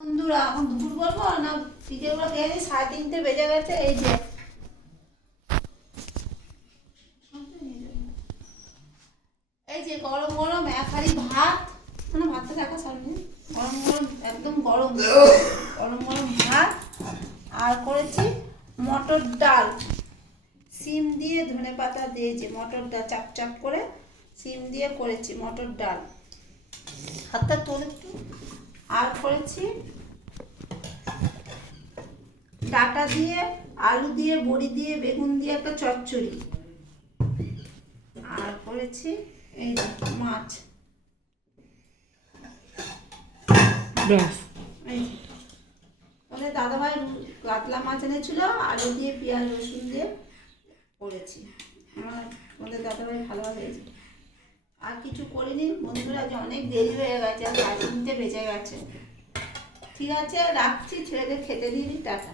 বন্ধুরা এখন দুপুর বলবো না, পিঠেগুলো খেয়ে নি, 3:30 বেজে গেছে। এই যে গরম গরম এক হাঁড়ি ভাত, মানে ভাতটা দেখা সামনে গরম গরম, একদম গরম গরম গরম ভাত। আর করেছি মটর ডাল, সিম দিয়ে ধনে পাতা দিয়েছি, মটর ডাল চাপ চাপ করে সিম দিয়ে করেছি মটর ডাল। হাতটা তোল একটু। আর করেছি ডাটা দিয়ে, আলু দিয়ে, বড়ি দিয়ে, বেগুন দিয়ে একটা চচ্চড়ি। আর করেছি এই মাছ। এই ওদের দাদাভাই কাতলা মাছ এনেছিল, আলু দিয়ে পেঁয়াজ রসুন দিয়ে করেছি। ওদের দাদাভাই ভালোবাসে। আর কিছু করিনি বন্ধুরা, যে অনেক দেরি হয়ে গেছে, 3:30 বেজে গেছে। ঠিক আছে, রাখছি, ছেলেদের খেতে দিই, টাটা।